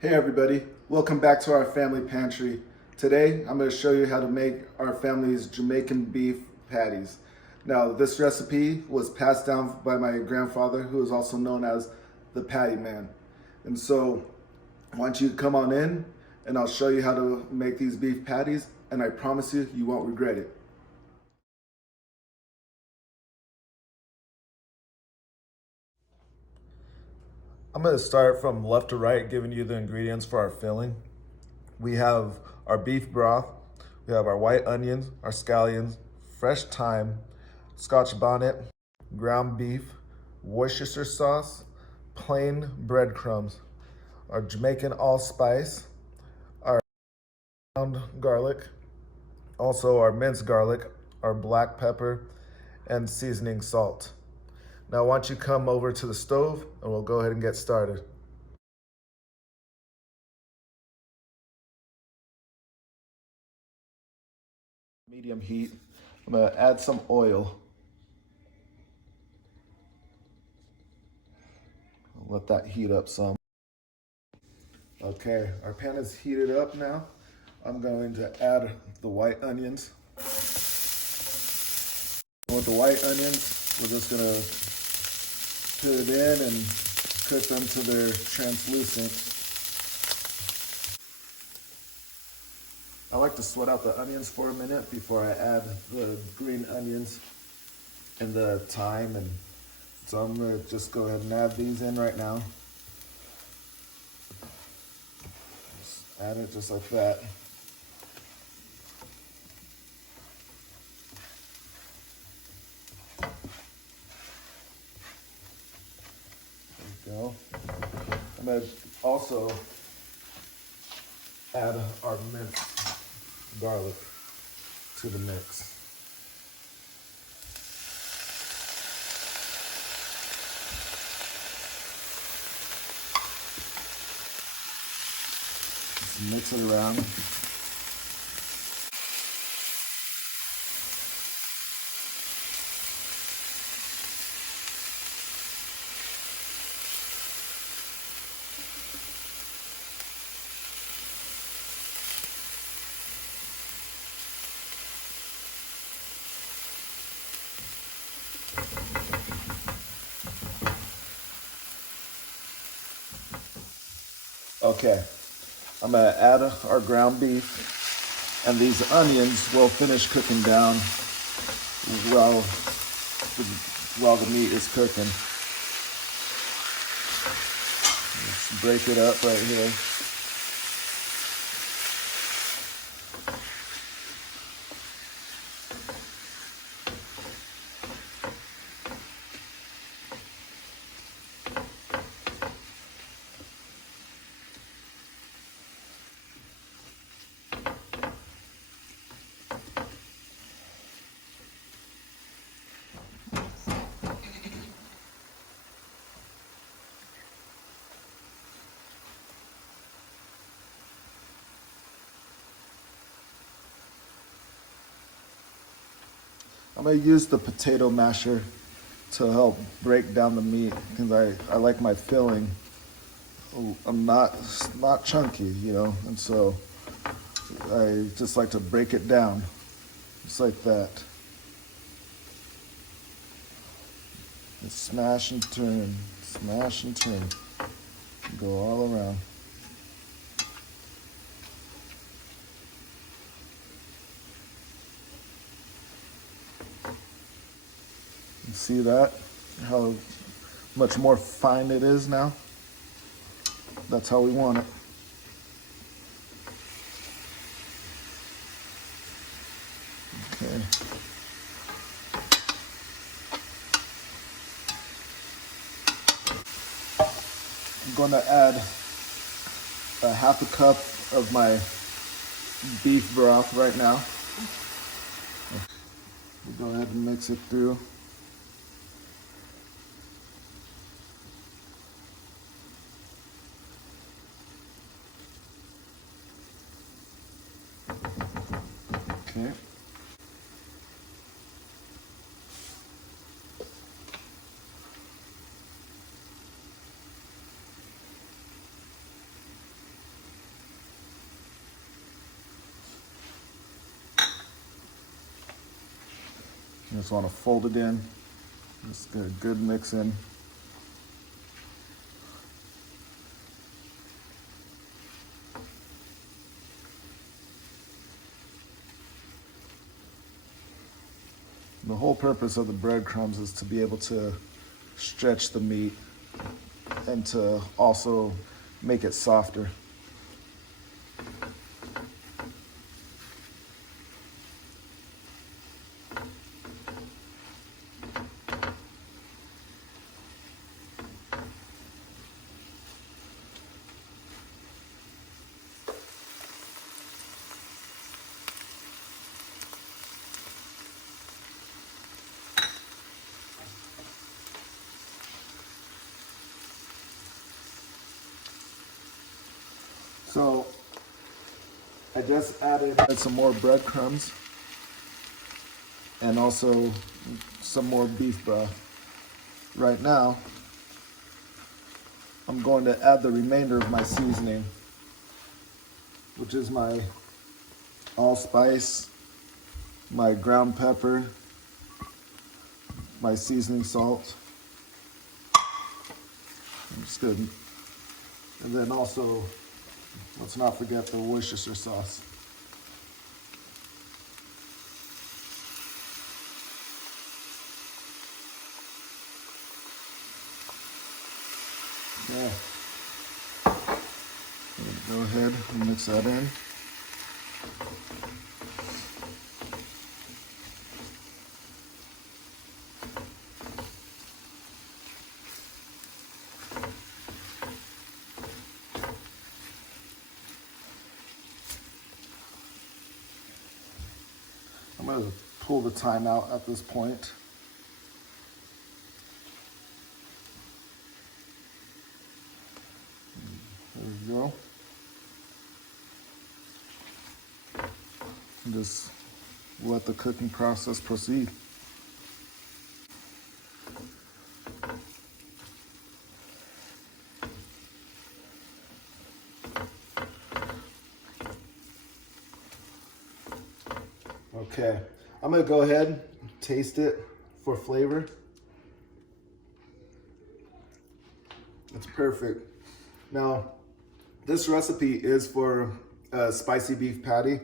Hey everybody, welcome back to our family pantry. Today I'm going to show you how to make our family's Jamaican beef patties. Now this recipe was passed down by my grandfather, who is also known as the Patty Man. And so I want you to come on in and I'll show you how to make these beef patties, and I promise you, you won't regret it. I'm going to start from left to right, giving you the ingredients for our filling. We have our beef broth, we have our white onions, our scallions, fresh thyme, scotch bonnet, ground beef, Worcestershire sauce, plain breadcrumbs, our Jamaican allspice, our ground garlic, also our minced garlic, our black pepper, and seasoning salt. Now, why don't you come over to the stove and we'll go ahead and get started. Medium heat. I'm gonna add some oil. I'll let that heat up some. Okay, our pan is heated up now. I'm going to add the white onions. With the white onions, we're just gonna put it in and cook them till they're translucent. I like to sweat out the onions for a minute before I add the green onions and the thyme, and so I'm gonna just go ahead and add these in right now. Just add it just like that. There we go. I'm gonna also add our minced garlic to the mix. Just mix it around. Okay, I'm gonna add our ground beef, and these onions will finish cooking down while the meat is cooking. Let's break it up right here. I'm gonna use the potato masher to help break down the meat, because I like my filling. I'm not chunky, you know, and so I just like to break it down, just like that. And smash and turn, go all around. You see that? How much more fine it is now? That's how we want it. Okay. I'm going to add a half a cup of my beef broth right now. We'll go ahead and mix it through. Okay. You just want to fold it in. Just get a good mix in. The whole purpose of the breadcrumbs is to be able to stretch the meat and to also make it softer. So I just added some more breadcrumbs and also some more beef broth. Right now, I'm going to add the remainder of my seasoning, which is my allspice, my ground pepper, my seasoning salt. It's good. And then also, let's not forget the Worcestershire sauce. Okay. Go ahead and mix that in. I'm going to pull the time out at this point. There we go. And just let the cooking process proceed. Okay, I'm gonna go ahead and taste it for flavor. It's perfect. Now, this recipe is for a spicy beef patty,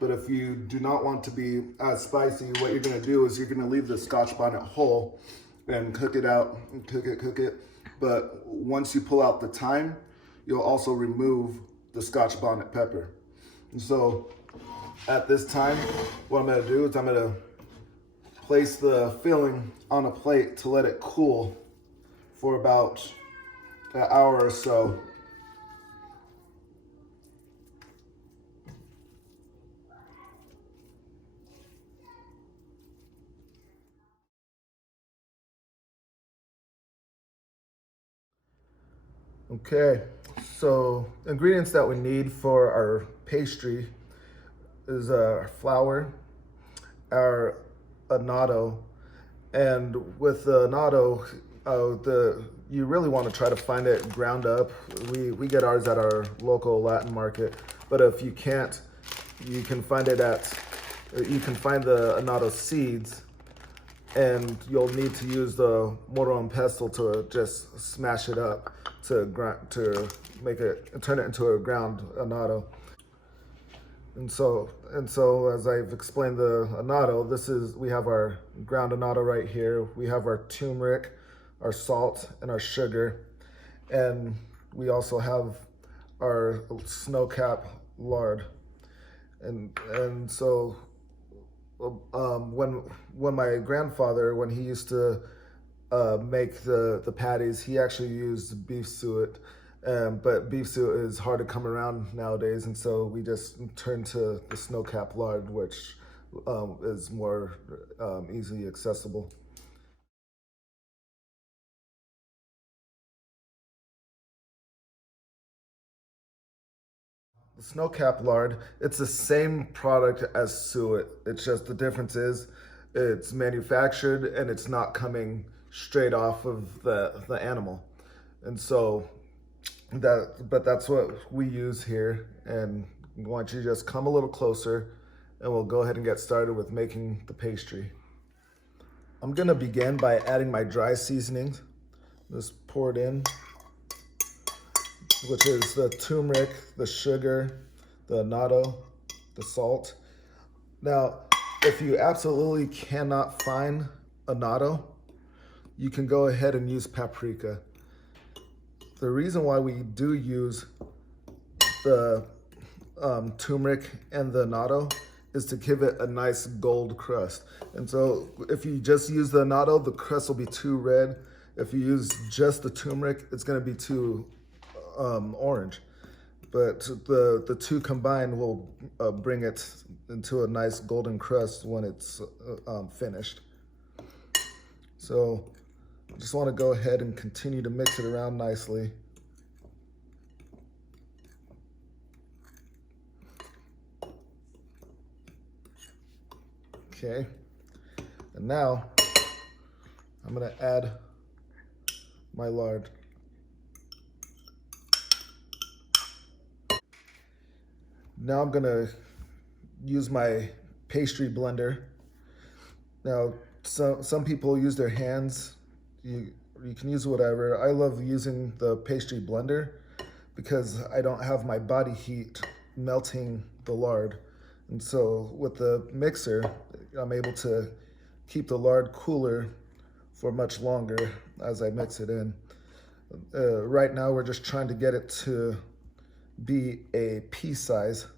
but if you do not want to be as spicy, what you're gonna do is you're gonna leave the Scotch bonnet whole and cook it out, and cook it. But once you pull out the thyme, you'll also remove the Scotch bonnet pepper. And so at this time, what I'm gonna do is I'm gonna place the filling on a plate to let it cool for about an hour or so. Okay, so ingredients that we need for our pastry is flour, our annatto, and with the annatto, you really want to try to find it ground up. We get ours at our local Latin market, but if you can't, you can find the annatto seeds, and you'll need to use the mortar and pestle to just smash it up to turn it into a ground annatto. And so as I've explained the annatto, we have our ground annatto right here. We have our turmeric, our salt, and our sugar. And we also have our snow-cap lard. And so when my grandfather, when he used to make the patties, he actually used beef suet. But beef suet is hard to come around nowadays, and so we just turn to the snow-cap lard, which is more easily accessible. The snow-cap lard, it's the same product as suet. It's just the difference is it's manufactured and it's not coming straight off of the animal. And so that's what we use here. And I want you to just come a little closer and we'll go ahead and get started with making the pastry. I'm gonna begin by adding my dry seasonings. Just pour it in, which is the turmeric, the sugar, the annatto, the salt. Now, if you absolutely cannot find annatto, you can go ahead and use paprika. The reason why we do use the turmeric and the annatto is to give it a nice gold crust. And so if you just use the annatto, the crust will be too red. If you use just the turmeric, it's gonna be too orange. But the two combined will bring it into a nice golden crust when it's finished. So I just wanna go ahead and continue to mix it around nicely. Okay, and now I'm gonna add my lard. Now I'm gonna use my pastry blender. Now, some people use their hands. You can use whatever. I love using the pastry blender because I don't have my body heat melting the lard. And so with the mixer, I'm able to keep the lard cooler for much longer as I mix it in. Right now, we're just trying to get it to be a pea size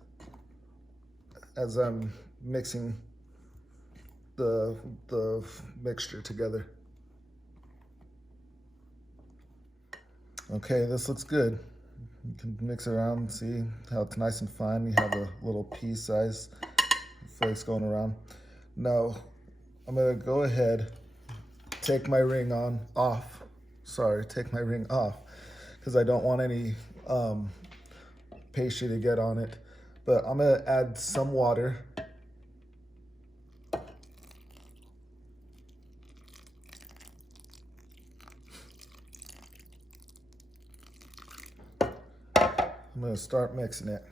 as I'm mixing the mixture together. Okay, this looks good. You can mix it around and see how it's nice and fine. You have a little pea size flakes going around. Now, I'm gonna go ahead, take my ring off. Sorry, take my ring off because I don't want any pastry to get on it. But I'm gonna add some water. I'm gonna start mixing it.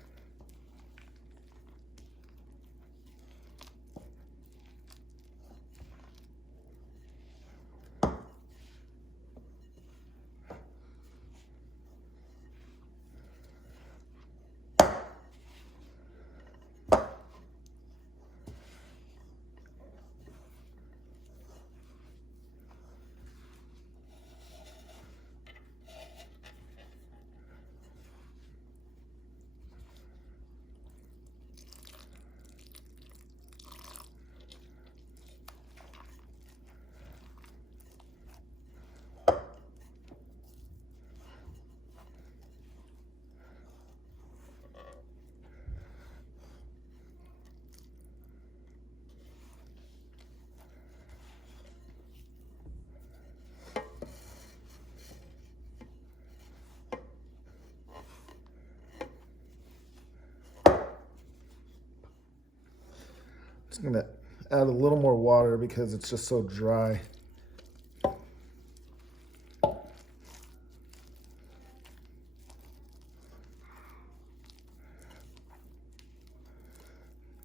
Just gonna add a little more water because it's just so dry.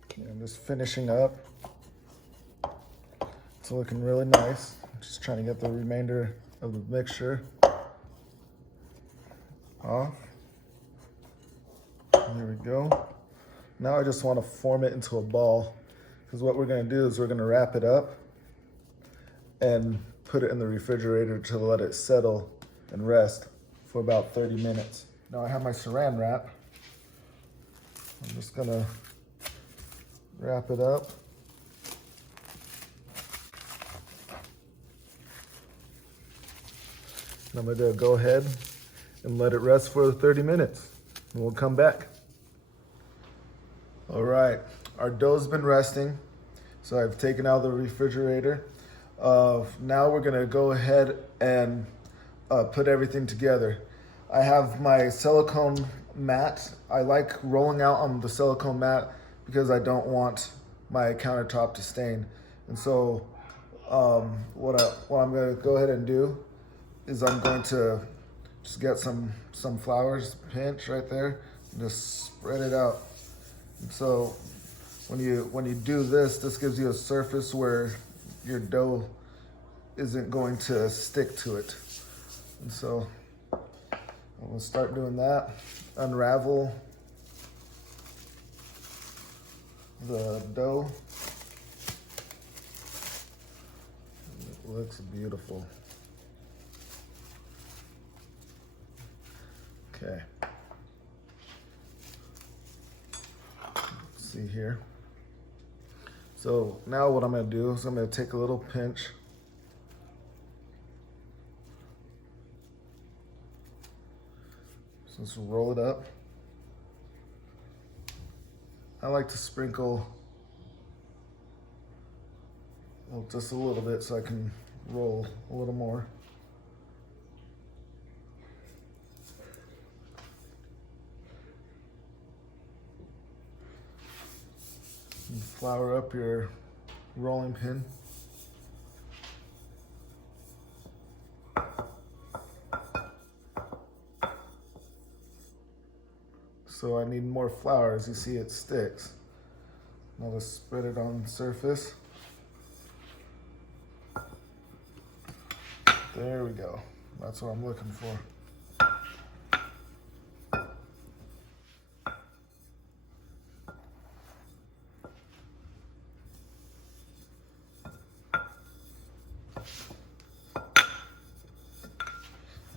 Okay, I'm just finishing up. It's looking really nice. Just trying to get the remainder of the mixture off. There we go. Now I just want to form it into a ball, because what we're going to do is we're going to wrap it up and put it in the refrigerator to let it settle and rest for about 30 minutes. Now I have my saran wrap. I'm just going to wrap it up. And I'm going to go ahead and let it rest for 30 minutes, and we'll come back. All right, our dough's been resting, so I've taken out the refrigerator. Now we're gonna go ahead and put everything together. I have my silicone mat. I like rolling out on the silicone mat because I don't want my countertop to stain. And so what I'm gonna go ahead and do is I'm going to just get some flour, pinch right there, and just spread it out. And so when you do this, this gives you a surface where your dough isn't going to stick to it. And so I'm gonna start doing that. Unravel the dough. It looks beautiful. Okay. Let's see here. So now what I'm gonna do is I'm gonna take a little pinch. So let's roll it up. I like to sprinkle just a little bit so I can roll a little more. And flour up your rolling pin. So I need more flour. As you see, it sticks. I'll just spread it on the surface. There we go. That's what I'm looking for.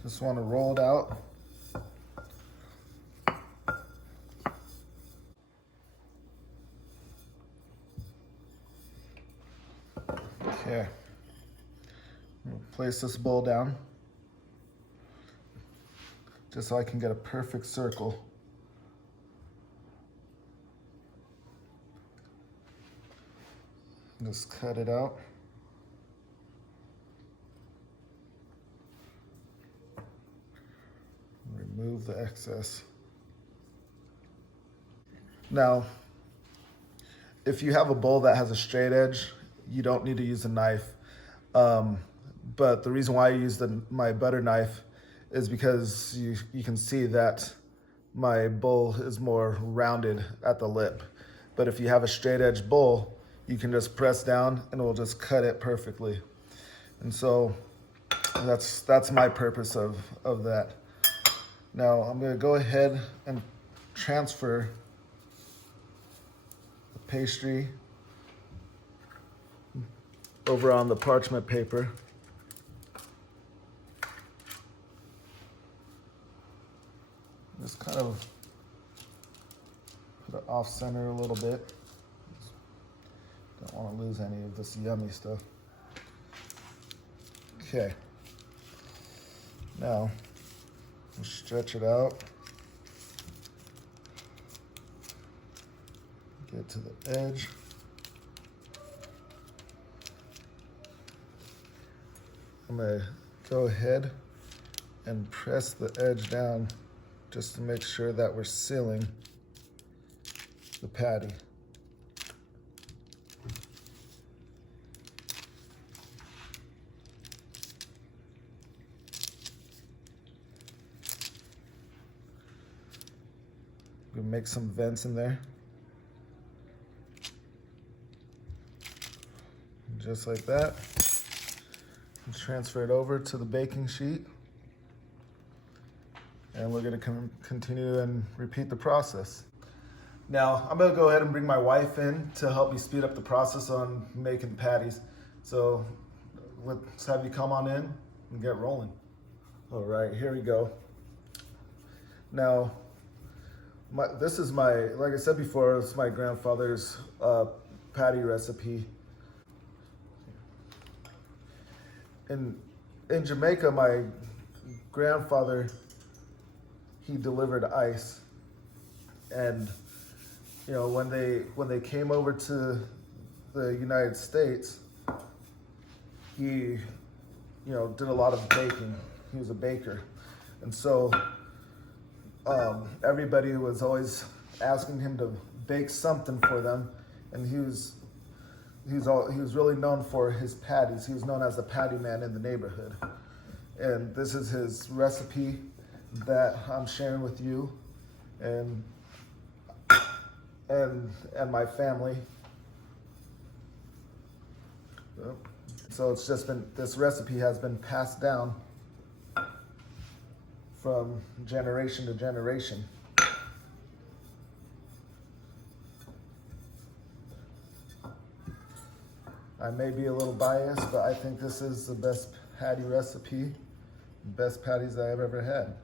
Just want to roll it out. Okay. We'll place this bowl down just so I can get a perfect circle. Just cut it out. Remove the excess. Now, if you have a bowl that has a straight edge, you don't need to use a knife. But the reason why I use my butter knife is because you can see that my bowl is more rounded at the lip. But if you have a straight edge bowl, you can just press down and it will just cut it perfectly. And so that's my purpose of that. Now I'm gonna go ahead and transfer the pastry over on the parchment paper. Just kind of put it off center a little bit. Don't want to lose any of this yummy stuff. Okay. Now, we'll stretch it out. Get to the edge. I'm gonna go ahead and press the edge down just to make sure that we're sealing the patty. We make some vents in there. Just like that. And transfer it over to the baking sheet. And we're gonna continue and repeat the process. Now, I'm gonna go ahead and bring my wife in to help me speed up the process on making patties. So let's have you come on in and get rolling. All right, here we go. Now, this is like I said before, it's my grandfather's patty recipe. In Jamaica, my grandfather, he delivered ice, and when they came over to the United States, he did a lot of baking. He was a baker, and so everybody was always asking him to bake something for them, and he was really known for his patties. He was known as the patty man in the neighborhood, and this is his recipe that I'm sharing with you and my family. So it's just been, this recipe has been passed down from generation to generation. I may be a little biased, but I think this is the best patty recipe, best patties I've ever had.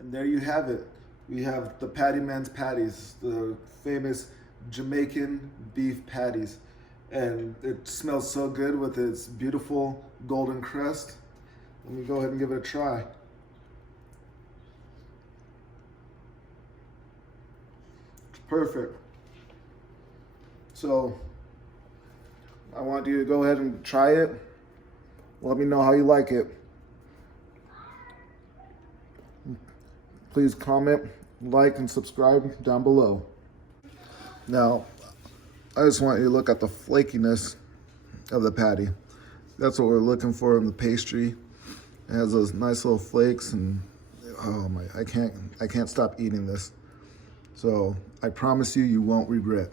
And there you have it. We have the Patty Man's Patties, the famous Jamaican beef patties. And it smells so good with its beautiful golden crust. Let me go ahead and give it a try. It's perfect. So I want you to go ahead and try it. Let me know how you like it. Please comment, like, and subscribe down below. Now, I just want you to look at the flakiness of the patty. That's what we're looking for in the pastry. It has those nice little flakes, and oh my, I can't stop eating this. So I promise you, you won't regret.